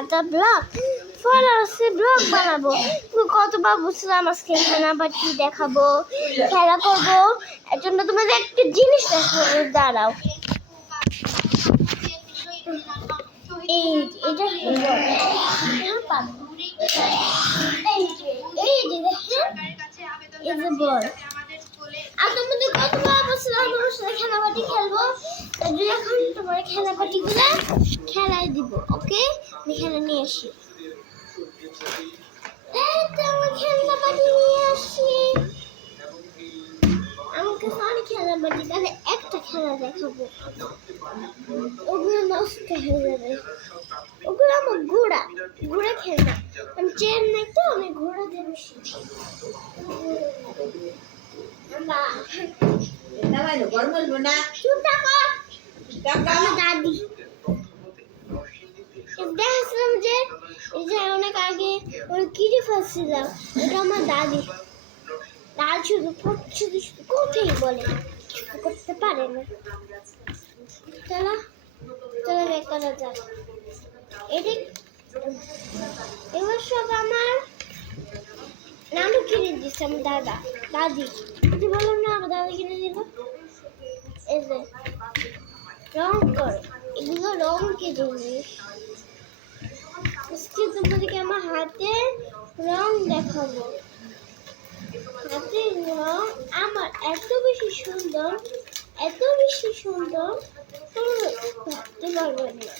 সাদা blog ফলোয়ার্সে blog বানাবো। কতবার বুঝলাম আজকে খেলাবাটি দেখাবো, খেলা করবো, এর জন্য তোমাদের একটা জিনিস দেখাবো। দাঁড়াও, এই এটা এই যে বল। আর তোমাদের কতবার বুঝলাম তোমার সাথে খেলাবাটি খেলবো, তার জন্য এখন তোমার খেলাবাটিগুলো খেলাই দিব। ওকে, আমি খেলা নিয়ে আসি। আমার খেলনাবাটি নিয়ে আসি। আমাকে অনেক খেলনাবাটি, তাহলে একটা খেলা দেখাবো। ওগুলো নষ্ট হয়ে যাবে, ওগুলো আমার ঘোড়া ঘোড়া খেলনা। আমি চেন নাই তো, আমি ঘোড়া দিয়ে বসি। দাদি দেখছিলাম যে এই যে অনেক আগে ওই কিনে ফেলছিলাম, এটা আমার দাদি। দাদি শুধু শুধু কোথায় বলে, করতে পারে না। চলো চলো বের করা যাক। এটা এবার সব আমার নানু কিনে দিচ্ছে, আমার দাদা দাদি। যদি বলো না, আমার দাদা কিনে দিল। এই যে রং কর, এগুলো রং কে জিনিস। আজকে তোমাদেরকে আমার হাতে রং দেখাবো। হাতের রং আমার এত বেশি সুন্দর, এত বেশি সুন্দর, তোমরা ভাবতে পারবে না।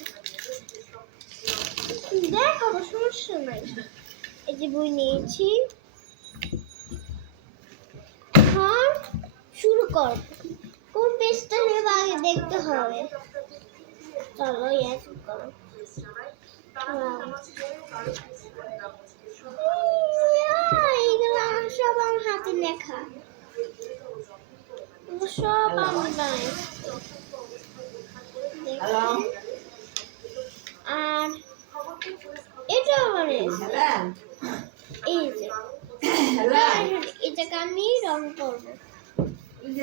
দেখাবো, সমস্যা নাই। এই যে বই নিয়েছি, এখন শুরু কর। কোন পেজটা নেবে আগে দেখতে হবে। চলো ইয়াস করো। সব আমার হাতে লেখা, সব আমি বানাই। আর এটা মানে এই যে এটাকে আমি রং করবো।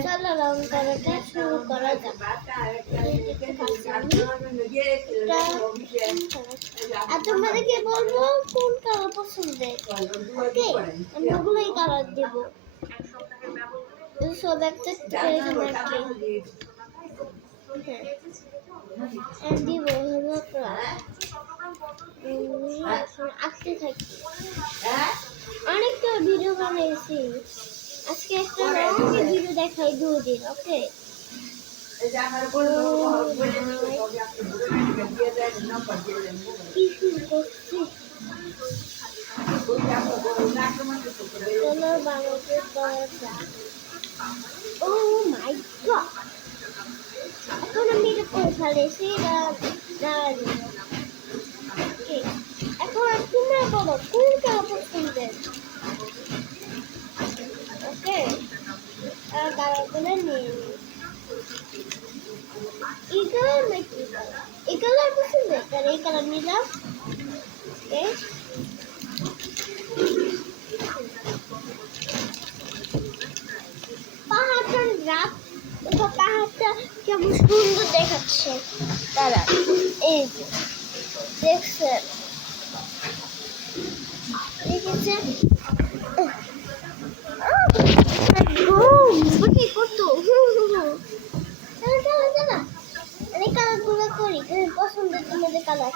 চলো রং করাটা শুরু করা যাক। আর তোমাদেরকে বলবো কোন কালার পছন্দের। ওকে, আমি ওগুলোই কালার দেব। সব একটা দিব হলো আঁকতে থাকি। অনেকটা ভিডিও বানিয়েছি, আজকে একটা রঙের ভিডিও দেখাই 2 দিন। ওকে, কি শুরু করছি। চলো বানাতে পারা। ও মাই গড, এখন আমি এটা করে ফেলেছি। এখন তোমরা বলো কোন কালার পছন্দের। ওকে, কালারগুলো নিয়ে নিই। এই কালার নাকি এই কালার পছন্দের, তাহলে এই কালার নিলাম। ওকে, পাহাড়টা রাত, পাহাড়টা কেমন সুন্দর দেখাচ্ছে। তারা এই যে দেখছেন, দেখেছেন কালারগুলো করি পছন্দের তোমাদের কালার।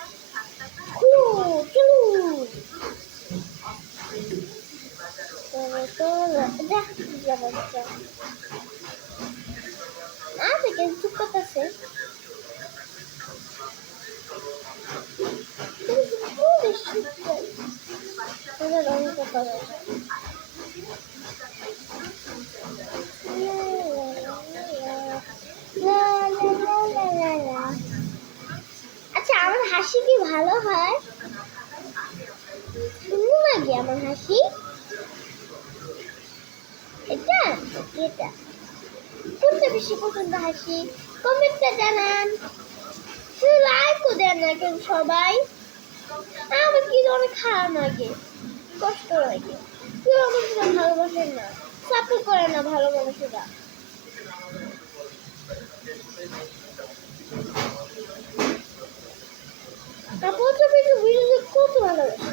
চুপ করতেছে, রং কথা। আচ্ছা, আমার হাসি কি ভালো হয়? সুন্দর লাগে আমার হাসি। এটা এটা কোনটা বেশি পছন্দ হাসি? কমেন্টে জানান, লাইকও দেন না কেন সবাই। আমার কি অনেক খারাপ লাগে, কষ্ট লাগে। কেউ আমার সাথে ভালোবাসেন না, সাপোর্ট করে না ভালো মানুষেরা। তারপর তো ভিডিও ভিডিও দেখতে কত ভালোবাসে।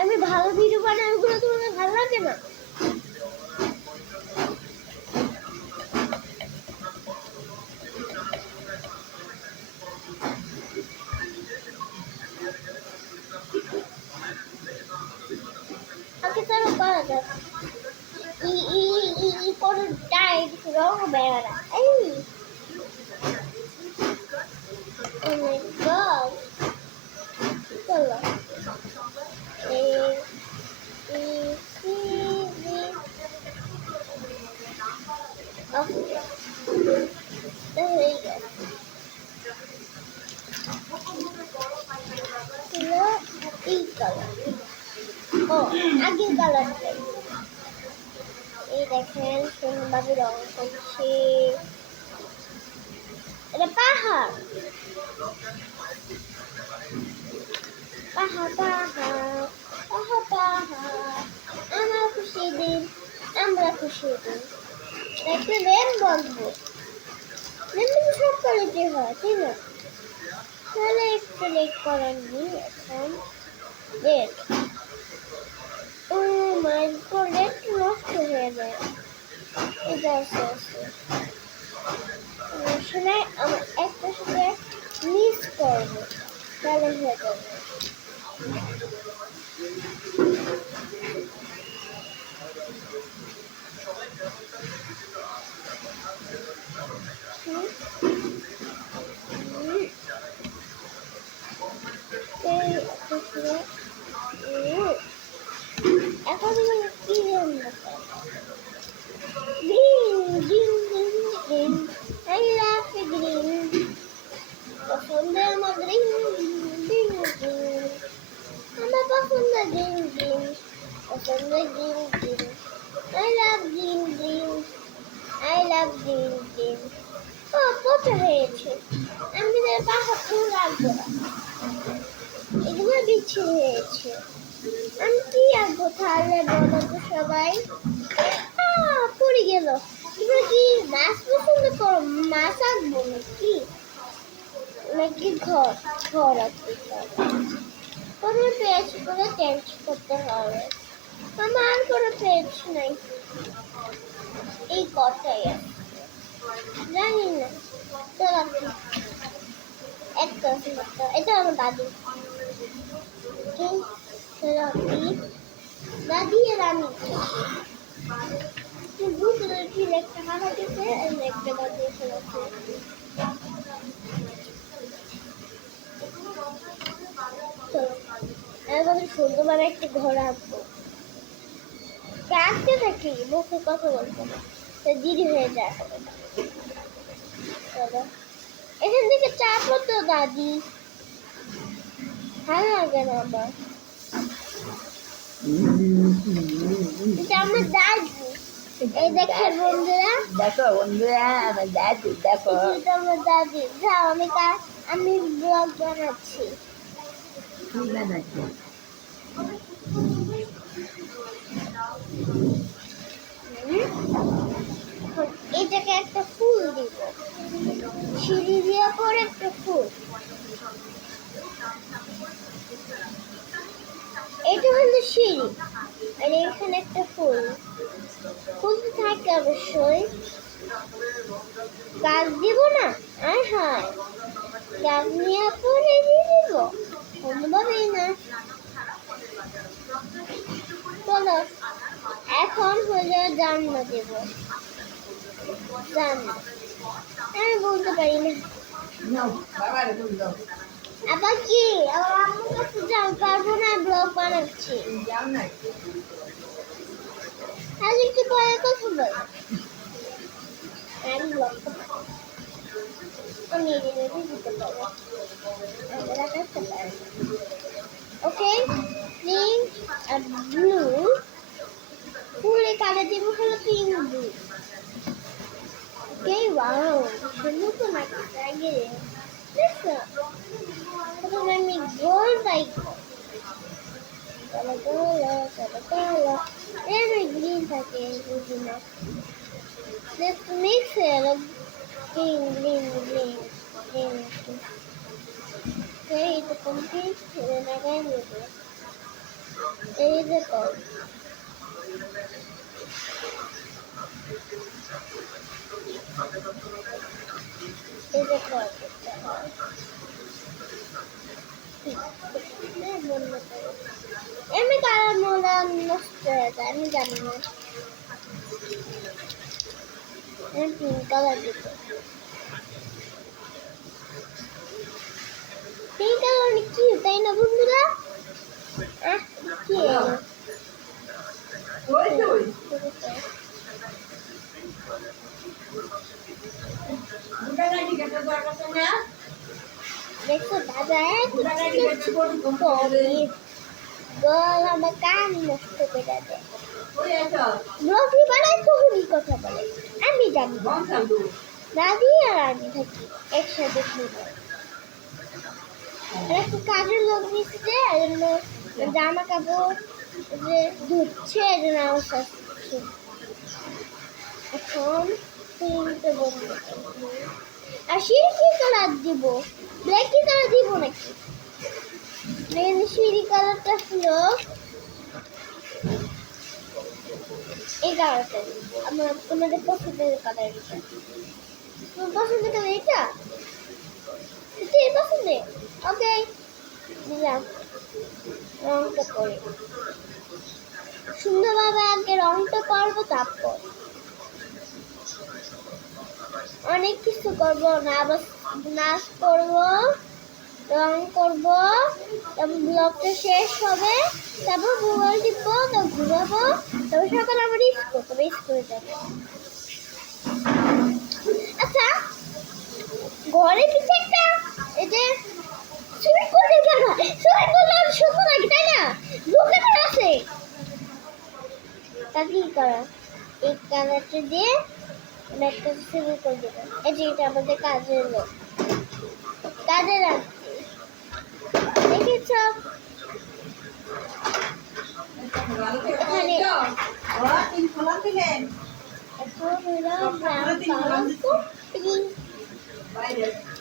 আমি ভালো ভিডিও বানাই, ওগুলো তোমাদের ভালো লাগে না? আগে তারা করা যাক ই করে ডাইট রং বেড়া এই ও মাই গড চলো এই সি ডি ওকে হয়ে গেছে ছিল এই কালার ও আগের কালারটাই এই দেখেন সুন্দরভাবে রং করছে এটা পাহাড় পাহাড় পাহাড় পাহাড় পাহাড় আমার খুশি দিন আমরা খুশি দিন একটা রেন বলবো রেন সব কোয়ালিটি হয় তাই না তাহলে একটু লেট করেননি এখন রেড ও মাই গড রেড নষ্ট হয়ে যায় এটা আছে আসলে আমার একটা সাথে মিস করবো তাহলে হয়ে যাবে এখন কি green I love the green পছন্দের আমার গ্রিন গ্রিন গ্রিন আমার পছন্দ গ্রিন গ্রিন পছন্দ green green I love green green I love green green ও কত হয়েছে আমি তার পাহাড় ফুল রাখবো না এগুলো বিচ্ছি হয়েছে আমি কি আঁকবো তাহলে বলো তো সবাই পড়ে গেল এবার কি মাছ পছন্দ করো মাছ আঁকবো নাকি নাকি ঘর ঘর আঁকতে প্রথমে পেজ করে চেঞ্জ করতে হবে আমার কোনো পেজ নাই এই কথাই আছে জানি না চলো একটা এটা আমার দাদি দাদি আর আমি বুঝলে কি একটা মারা গেছে একটা দাদি এসে গেছে এখন সুন্দরভাবে একটা ঘর আঁকবো আঁকতে থাকি মুখে কথা বলবো না দেরি হয়ে যায় চলো এখান থেকে চাপো তো দাদি ভালো লাগে না আমার এটা আমার দাদি এই দেখো বন্ধুরা আমার দাদি দেখো এটা আমার দাদি যাও আমি ব্লগ বানাচ্ছি কি বানাচ্ছি এই জায়গায় একটা ফুল দিব সিঁড়ি দিয়ে পরে একটা ফুল এটা হলো সিঁড়ি আর এখানে একটা ফুল ফুল তো থাকে অবশ্যই গাছ দিব না আর হয় গাছ নিয়ে পরে দিয়ে দিব কোনোভাবেই না চলো এখন হলো জানলা দেব জানলা আমি বলতে পারি না আবার কি আবার আমার কাছে যাও পারবো না ব্লগ বানাচ্ছি আজ একটু পরে কথা বল আমি ব্লগ আমি এডিটে দিতে পারবো আমরা করতে পারি ওকে পিঙ্ক আর ব্লু ফুলে কালার দিব হলো পিঙ্ক ব্লু ওকে ওয়াও সুন্দর তো নাকি আগে দেখো প্রথমে আমি গোল রাখবো কালো কালো কালো এর গ্রিন থাকে বুঝি না let's mix it green green green green এই তো কমপ্লিট লাগাই নেব এই দেখো এই দেখো এমনি কালার মোলা নষ্ট হয়ে যায় আমি জানি না আমি পিঙ্ক কালার দিব পিঙ্ক কালার কি তাই না বন্ধুরা কি দেখো দাদা গল আমার কান নষ্ট করে দেয় ব্লগি বানায় তখনই কথা বলে আমি জানি দাদি আর আমি থাকি একসাথে খেয়ে একটা কাজের লোক দিচ্ছে এজন্য জামা কাপড় যে ধুচ্ছে এজন্য অবস্থা এখন পিঙ্কটা বন্ধ আর সিঁড়ি কি কালার দিব ব্ল্যাক কি কালার দিব নাকি সিঁড়ি কালারটা হলো এই কালারটা আমার তোমাদের পছন্দের কালার এটা তোমার পছন্দের কালার এটা এই পছন্দের ওকে দিলাম রংটা করে সুন্দরভাবে আগে রংটা করবো তারপর অনেক কিছু করবো নাচ করবো রং করবো তারপর ব্লগটা শেষ হবে তারপর মোবাইল টিপবো তারপর ঘুরাবো তারপর সকালে আমার স্কুলে যাবে আচ্ছা ঘরে পিছে একটা এই যে চুরি করে কেন চুরি করলে আর সুন্দর লাগে তাই না লোকে করে আছে তা কি করা এই কালারটা দিয়ে একটা চুরি করে দেবো এই যে এটা আমাদের কাজের লোক কাজে রাখছি দেখেছ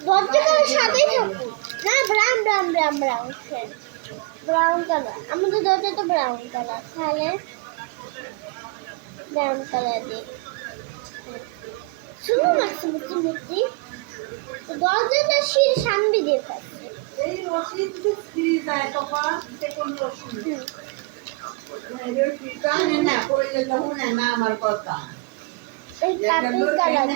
দরজাটার সাথেই থাকুক না ব্রাউন কালার আমাদের দরজা তো ব্রাউন কালার তাহলে ব্রাউন কালার দিই শুনুন লাগছে মুক্তি দরজাটা সামনে দিয়ে থাকছে এই রশিদ ফ্রি যায় তখন সে কোন রশিদ না কইলে তখন না আমার কথা এই কাপড় কালার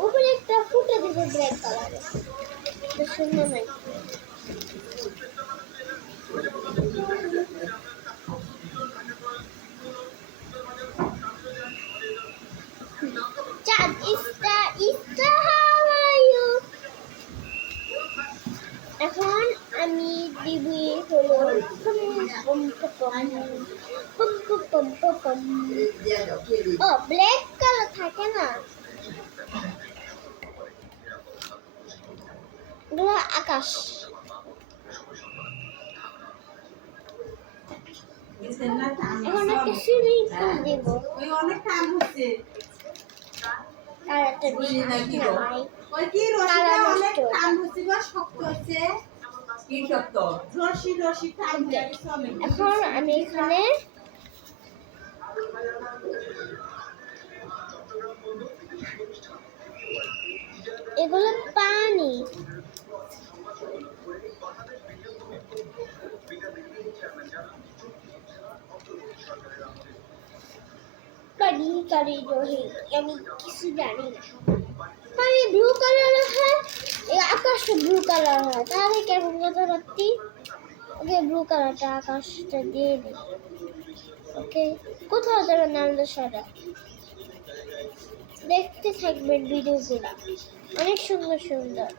উপরে একটা ফুটে দিবে ব্ল্যাক কালারে সুন্দর নাই Chad, Ista, how are you? এখন আমি দিবি হলো ও ব্ল্যাক কালার থাকে না এগুলো আকাশ এখন একটা সিঁড়ি দিব ওই অনেক টান হচ্ছে আর একটা বিয়ে নাই ওই কি রশিটা অনেক টান হচ্ছে বা শক্ত হচ্ছে কি শক্ত রশি টান হয়ে গেছে অনেক এখন আমি এখানে এগুলো পানি পানি কারি রহি আমি কিছু জানি না পানি ব্লু কালার হয় এই আকাশটা ব্লু কালার হয় তাহলে কেমন কথা রাখতি ওকে ব্লু কালারটা আকাশটা দিয়ে দিই ওকে কোথাও যাবে না আমাদের সারা দেখতে থাকবেন ভিডিওগুলো অনেক সুন্দর সুন্দর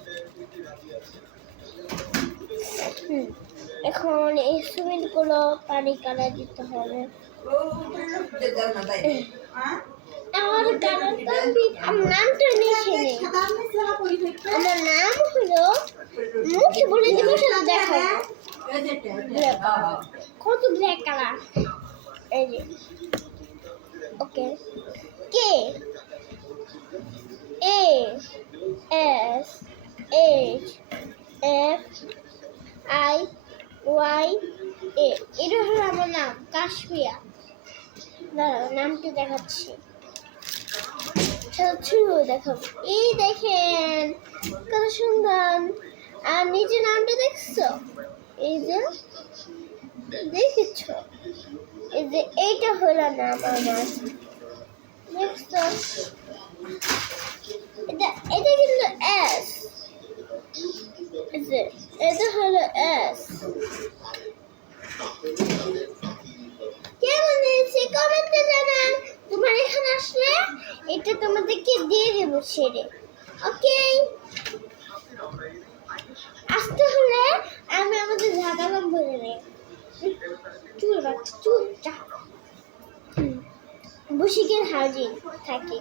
এখন এই সিমেন্টগুলো পানি কালার দিতে হবে আমার কালার কমপ্লিট। আমার নামটা লিখে নে। আমার নাম হলো মুখে বলে দিব সেটা দেখো। কত ব্ল্যাক কালার এই যে okay K A S H F I Y A এটা হলো আমার নাম কাশফিয়া। দাঁড়াও নামটি দেখাচ্ছি শুরু দেখো এই দেখেন কত সুন্দর। আর নিচে নামটা দেখছো এই যে দেখেছ এই যে এইটা হলো নাম আমার দেখছো এটা এটা কিন্তু এস এটা হলো এস কেমন হয়েছে কমেন্টে জানান। তোমার এখানে আসলে এটা তোমাদেরকে দিয়ে দেবো ছেড়ে ওকে। আসতে হলে আমি আমাদের ঝাঁকালাম বলে নেই চুল বাচ্চা চুলটা বসিকের হাউজিং থাকে।